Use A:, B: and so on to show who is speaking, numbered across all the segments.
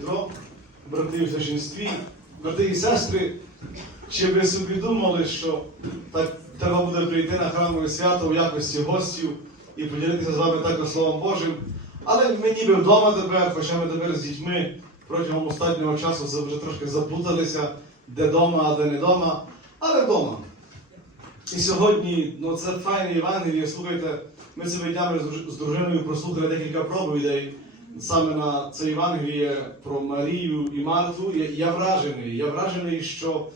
A: Дмитро, брати в священстві, брати і сестри, чи ви собі думали, що так треба буде прийти на храмове свято у якості гостів і поділитися з вами також Словом Божим. Але ми ніби вдома тепер, хоча ми тепер з дітьми протягом останнього часу вже трошки заплуталися, де вдома, а де не вдома, але вдома. І сьогодні, ну це файне Євангеліє, слухайте, ми цими днями з дружиною прослухали декілька проповідей саме на це Євангеліє про Марію і Марту. Я, я вражений, я вражений, що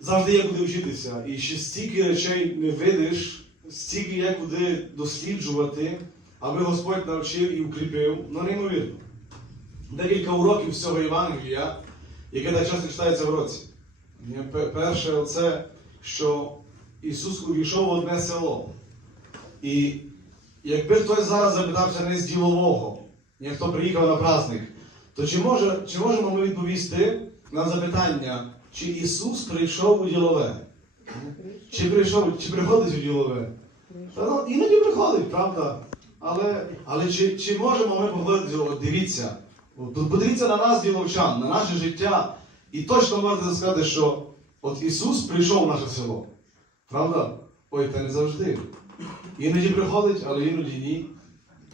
A: завжди є куди вчитися. І ще стільки речей не видиш, стільки є куди досліджувати, аби Господь навчив і укріпив, ну неймовірно. Декілька уроків з цього Євангелія, яке так часто читається в році. Перше, це, що Ісус увійшов в одне село. І якби хтось зараз запитався не з ділового, як хто приїхав на праздник, то чи, може, чи можемо ми відповісти на запитання, чи Ісус прийшов у ділове? Чи прийшов, чи приходить у ділове? Та, ну, іноді приходить, правда? Але, але чи, чи можемо ми от дивіться, подивіться на нас, діловчан, на наше життя, і точно можете сказати, що от Ісус прийшов в наше село. Правда? Ой, та не завжди. Іноді приходить, але іноді ні.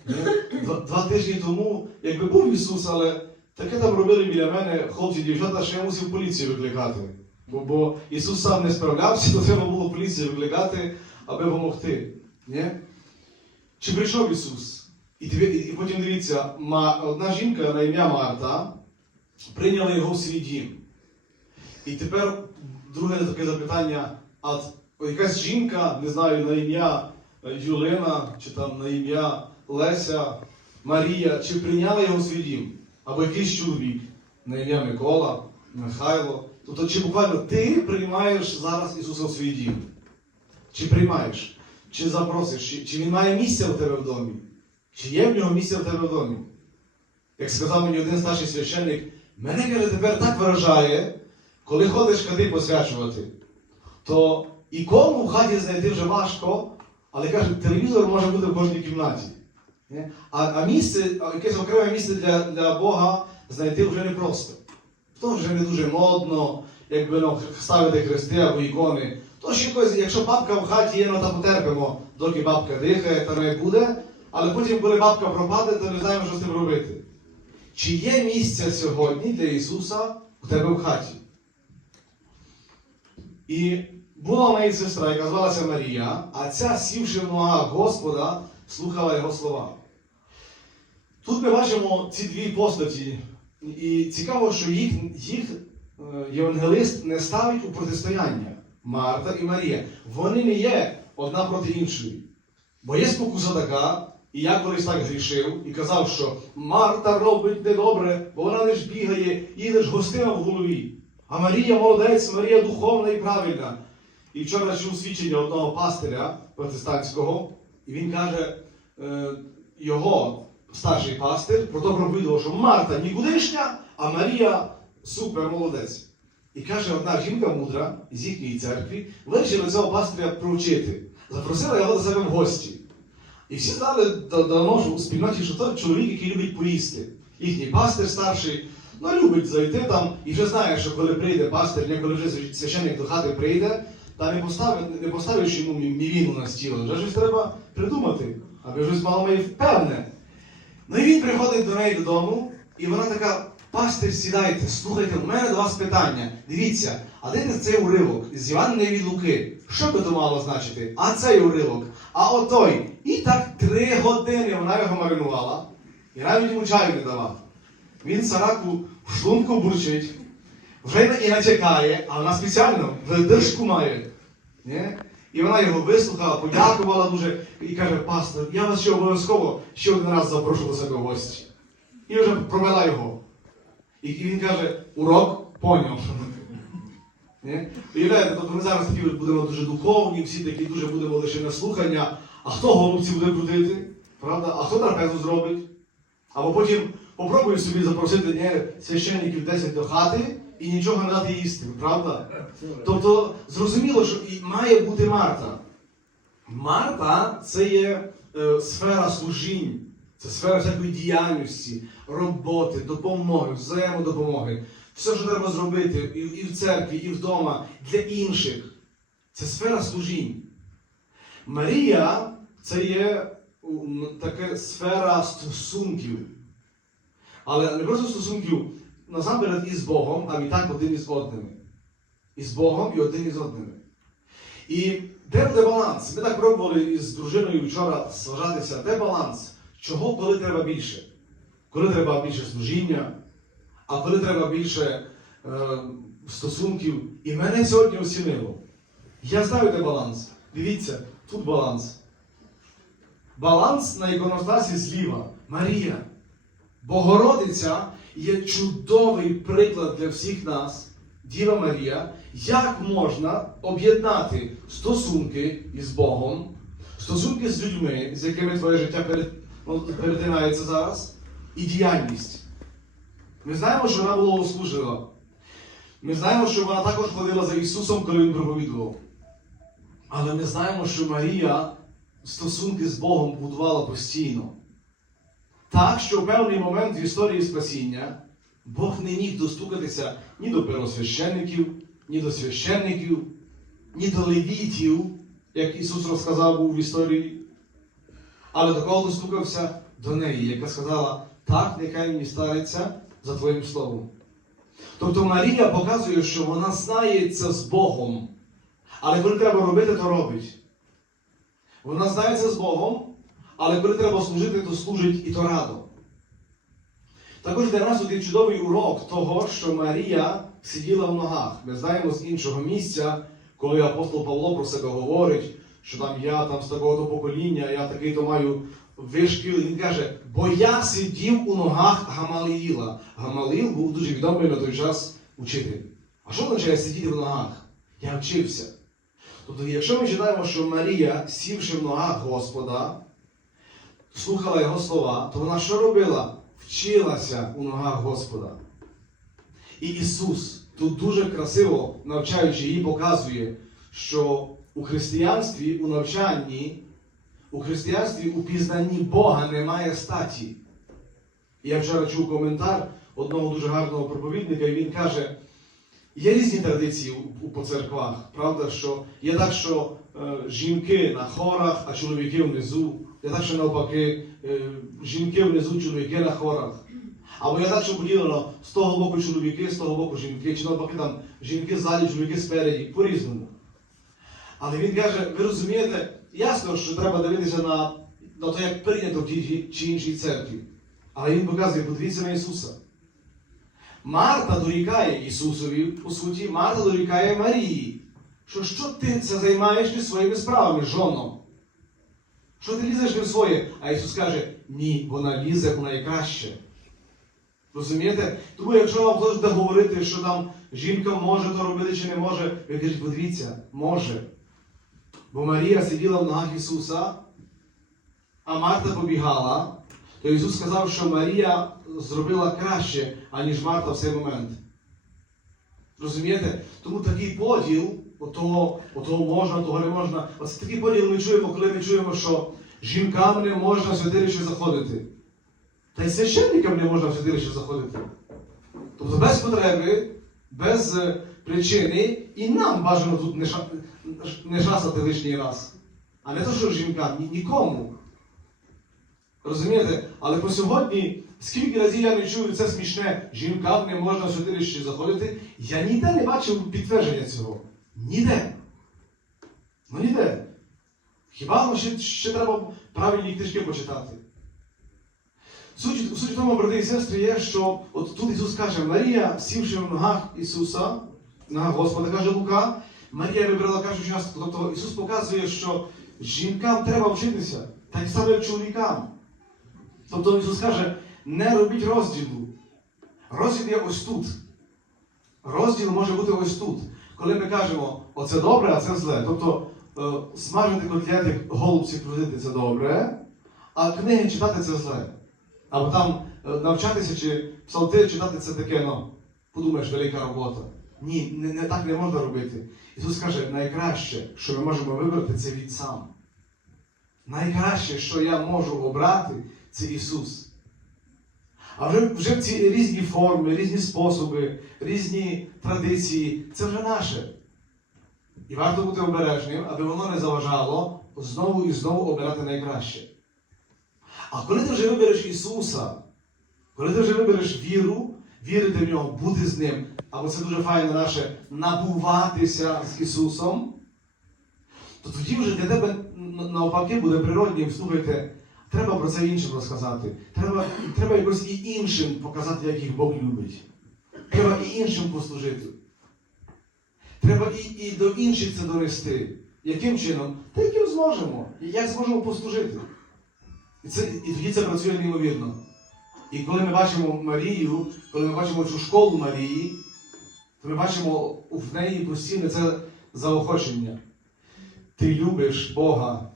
A: Ні? Два, два тижні тому, якби був Ісус, але таке там робили біля мене хлопці, дівчата, що я мусив поліцію викликати. Бо, бо Ісус сам не справлявся, то треба було поліцію викликати, аби допомогти. Чи прийшов Ісус? І, і потім дивіться, одна жінка на ім'я Марта прийняла його в свій дім. І тепер друге таке запитання, а якась жінка, не знаю, на ім'я е, Юлина, чи там на ім'я Леся, Марія, чи прийняла його свій дім? Або якийсь чоловік на ім'я Микола, Михайло. Тобто, чи буквально ти приймаєш зараз Ісуса в свій дім? Чи приймаєш? Чи запросиш? Чи, чи він має місце в тебе в домі? Чи є в нього місце в тебе в домі? Як сказав мені один старший священник, мене каже, тепер так вражає, коли ходиш хати посвячувати, то ікону в хаті знайти вже важко, але каже, телевізор може бути в кожній кімнаті. Ні? А, а місце, якесь окреме місце для, для Бога знайти вже непросто. То вже не дуже модно, якби ну, ставити хрести або ікони. То ще якось, якщо бабка в хаті є, ну то потерпимо, доки бабка дихає, то не буде. Але потім, коли бабка пропаде, то не знаємо, що з цим робити. Чи є місце сьогодні для Ісуса у тебе в хаті? І була в неї сестра, яка звалася Марія, а ця, сівши в ногах Господа, слухала його слова. Тут ми бачимо ці дві постаті, і цікаво, що їх, їх е, євангелист не ставить у протистояння Марта і Марія. Вони не є одна проти іншої. Бо є спокуса така, і я колись так грішив і казав, що Марта робить недобре, бо вона лиш бігає і лиш гостина в голові. А Марія молодець, Марія духовна і правильна. І вчора чув свідчення одного пастиря протестантського, і він каже, е, його старший пастир про то проповідував, що Марта нікудишня, а Марія супер молодець. І каже, одна жінка мудра з їхньої церкви вирішила цього пастиря провчити. Запросила його до себе в гості. І всі знали да- давно у спільноті, що той чоловік, який любить поїсти. Їхній пастир старший, ну любить зайти там і вже знає, що коли прийде пастир, коли вже священник до хати прийде, та не поставить, не поставиш йому мі- мівіну на стіл. Вже щось треба придумати, аби щось мало має впевне. Ну і він приходить до неї додому, і вона така: пастир, сідайте, слухайте, у мене до вас питання. Дивіться, а де цей уривок з Івана від Луки? Що би то мало значити? А цей уривок, а отой. І так три години вона його маринувала, і навіть йому чаю не дала. Він сараку в шлунку бурчить, вже і начекає, а вона спеціально видержку має. Ні? І вона його вислухала, подякувала дуже і каже, пастор, я вас ще обов'язково ще один раз запрошу до себе в гості. І вже провела його. І він каже, урок поняв. Уявляєте, тобто ми зараз такі будемо дуже духовні, всі такі дуже будемо лише на слухання, а хто голубці буде крутити? Правда? А хто трапезу зробить? Або потім попробуй собі запросити священників 10 до хати і нічого не дати їсти, правда? Тобто зрозуміло, що і має бути Марта. Марта це є е, сфера служінь. Це сфера всякої діяльності, роботи, допомоги, взаємодопомоги. Все, що треба зробити і, і в церкві, і вдома для інших. Це сфера служінь. Марія це є така сфера стосунків. Але не просто стосунків насамперед із Богом, а відтак один із одними. Із Богом і один із одними. І де буде баланс? Ми так пробували із дружиною вчора зважатися, де баланс? Чого, коли треба більше? Коли треба більше служіння, а коли треба більше е, стосунків. І мене сьогодні осінило. Я знаю, де баланс. Дивіться, тут баланс. Баланс на іконостасі зліва. Марія. Богородиця є чудовий приклад для всіх нас, Діва Марія, як можна об'єднати стосунки із Богом, стосунки з людьми, з якими твоє життя ну, перетинається зараз, і діяльність. Ми знаємо, що вона була. Ми знаємо, що вона також ходила за Ісусом, коли Він проповідував. Але ми знаємо, що Марія стосунки з Богом будувала постійно. Так, що в певний момент в історії спасіння Бог не міг достукатися ні до первосвященників, ні до священників, ні до левітів, як Ісус розказав був в історії. Але до кого достукався? До неї, яка сказала, так, нехай мені стариться за Твоїм словом. Тобто Марія показує, що вона знається з Богом. Але коли треба робити, то робить. Вона знається з Богом, але коли треба служити, то служить і то радо. Також для нас є чудовий урок того, що Марія сиділа в ногах. Ми знаємо з іншого місця, коли апостол Павло про себе говорить, що там я там з такого-то покоління, я такий-то маю вишкіл. Він каже, бо я сидів у ногах Гамаліїла. Гамаліл був дуже відомий на той час учитель. А що означає сидіти в ногах? Я вчився. Тобто, якщо ми читаємо, що Марія, сівши в ногах Господа, слухала Його слова, то вона що робила? Вчилася у ногах Господа. І Ісус тут дуже красиво, навчаючи її, показує, що у християнстві, у навчанні, у християнстві у пізнанні Бога немає статі. Я вчора чув коментар одного дуже гарного проповідника, і він каже, Є різні традиції по церквах, правда, що є так, що е, жінки на хорах, а чоловіки внизу. Що навпаки, е, жінки внизу, чоловіки на хорах. Або що поділено з того боку чоловіки, з того боку жінки, чи навпаки там жінки ззаді, чоловіки спереді, по-різному. Але він каже, ви розумієте, ясно, що треба дивитися на, на те, як прийнято в тій чи іншій церкві. Але він показує, подивіться на Ісуса. Марта дорікає Ісусові, по суті, Марта дорікає Марії. Що що ти це займаєш не своїми справами, жоно? Що ти лізеш не в своє? А Ісус каже, ні, вона лізе у найкраще. Розумієте? Тому якщо вам хтось буде говорити, що там жінка може то робити чи не може, ви кажете, подивіться, може. Бо Марія сиділа в ногах Ісуса, а Марта побігала, то Ісус сказав, що Марія зробила краще, аніж Марта в цей момент. Розумієте? Тому такий поділ, отого, отого можна, того не можна. Оце такий поділ ми чуємо, коли ми чуємо, що жінкам не можна в святилище заходити. Та й священникам не можна в святилище заходити. Тобто без потреби, без е, причини, і нам бажано тут не, не шасати лишній раз. А не то, що жінкам, ні, нікому. Розумієте? Але по сьогодні, скільки разів я не чую це смішне, жінкам не можна в святилище заходити, я ніде не бачив підтвердження цього. Ніде. Ну ніде. Хіба ну, ще, ще треба правильні книжки почитати? Суть, суть тому, брати і сестри, є, що от тут Ісус каже, Марія, сівши в ногах Ісуса, ногах Господа, каже Лука, Марія вибрала кажучи нас. Тобто Ісус показує, що жінкам треба вчитися, так само як чоловікам. Тобто Ісус каже, не робіть розділу. Розділ є ось тут. Розділ може бути ось тут. Коли ми кажемо, оце добре, а це зле. Тобто е, смажити котлети, голубці крутити це добре, а книги читати це зле. Або там е, навчатися чи псалти читати це таке, ну, подумаєш, велика робота. Ні, не, не так не можна робити. Ісус каже, найкраще, що ми можемо вибрати, це від сам. Найкраще, що я можу обрати, це Ісус. А вже, вже ці різні форми, різні способи, різні традиції це вже наше. І варто бути обережним, аби воно не заважало знову і знову обирати найкраще. А коли ти вже вибереш Ісуса, коли ти вже вибереш віру, вірити в нього, бути з ним, або це дуже файно наше набуватися з Ісусом, то тоді вже для тебе навпаки буде природнім, слухайте, треба про це іншим розказати. Треба, треба якось і іншим показати, як їх Бог любить. Треба і іншим послужити. Треба і, і до інших це донести. Яким чином? Та яким зможемо. Як зможемо послужити. І, це, і тоді це працює неймовірно. І коли ми бачимо Марію, коли ми бачимо цю школу Марії, то ми бачимо в неї постійне це заохочення. Ти любиш Бога.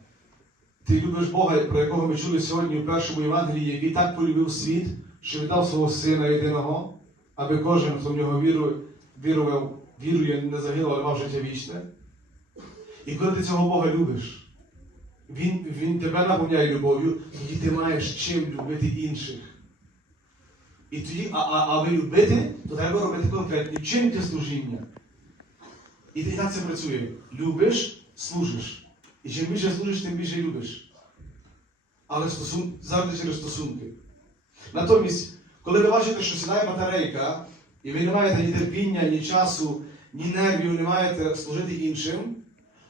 A: Ти любиш Бога, про якого ми чули сьогодні у першому Євангелії, який так полюбив світ, що віддав свого сина єдиного, аби кожен, хто в нього вірує, вірував, вірує, не загинув, але мав життя вічне. І коли ти цього Бога любиш, Він, він тебе наповняє любов'ю, тоді ти маєш чим любити інших. І тоді, а, а, аби любити, то треба робити конкретні вчинки служіння. І ти так це працює. Любиш, служиш. І чим більше служиш, тим більше любиш. Але стосун... завжди через стосунки. Натомість, коли ви бачите, що сідає батарейка, і ви не маєте ні терпіння, ні часу, ні нервів, не маєте служити іншим,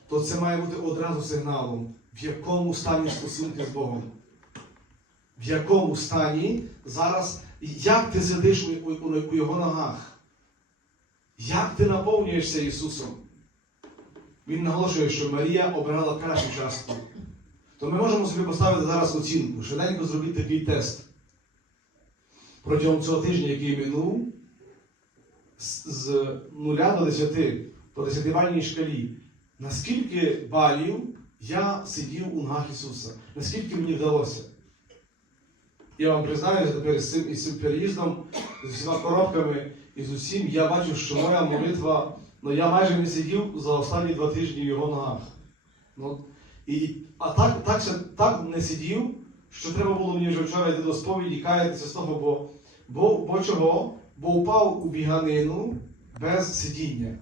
A: то це має бути одразу сигналом, в якому стані стосунки з Богом. В якому стані зараз, як ти сидиш у, Його ногах? Як ти наповнюєшся Ісусом? Він наголошує, що Марія обирала кращу частку. То ми можемо собі поставити зараз оцінку, швиденько зробіть такий тест. Протягом цього тижня, який минув, з, 0 до 10, по 10-бальній шкалі, наскільки балів я сидів у ногах Ісуса? Наскільки мені вдалося? Я вам признаюся тепер з цим, із цим переїздом, з усіма коробками і з усім, я бачу, що моя молитва, ну я майже не сидів за останні два тижні в його ногах. Ну, і, а так, так, так не сидів, що треба було мені вже вчора йти до сповіді, каятися з того, бо, бо, бо чого? Бо упав у біганину без сидіння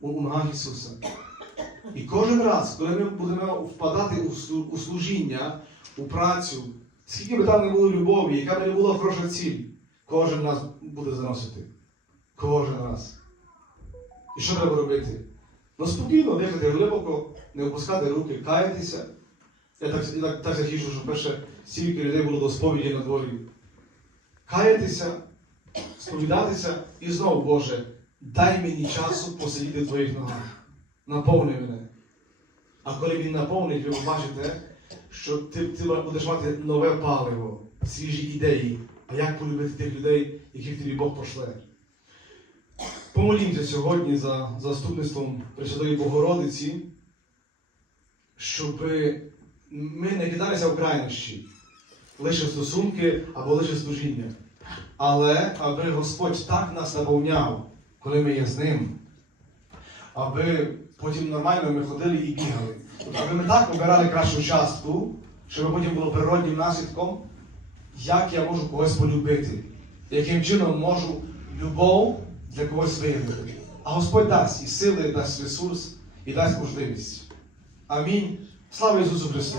A: у, ногах Ісуса. І кожен раз, коли ми будемо впадати у, у служіння, у працю, скільки би там не було любові, яка б не була хороша ціль, кожен нас буде заносити. Кожен раз. І що треба робити? Ну спокійно дихати глибоко, не опускати руки, каятися. Я так, я так, так захищу, що перше стільки людей було до сповіді на дворі. Каятися, сповідатися і знову, Боже, дай мені часу посидіти в твоїх ногах. Наповни мене. А коли він наповнить, ви побачите, що ти, ти будеш мати нове паливо, свіжі ідеї, а як полюбити тих людей, яких тобі Бог пошле. Помолімося сьогодні за заступництвом Пресвятої Богородиці, щоб ми не кидалися в крайнощі, лише стосунки або лише служіння. Але аби Господь так нас наповняв, коли ми є з ним, аби потім нормально ми ходили і бігали. Тобто, аби ми так обирали кращу частку, щоб потім було природнім наслідком, як я можу когось полюбити, яким чином можу любов для когось виявити. А Господь дасть і сили, дасть ресурс, і дасть можливість. Амінь. Слава Ісусу Христу!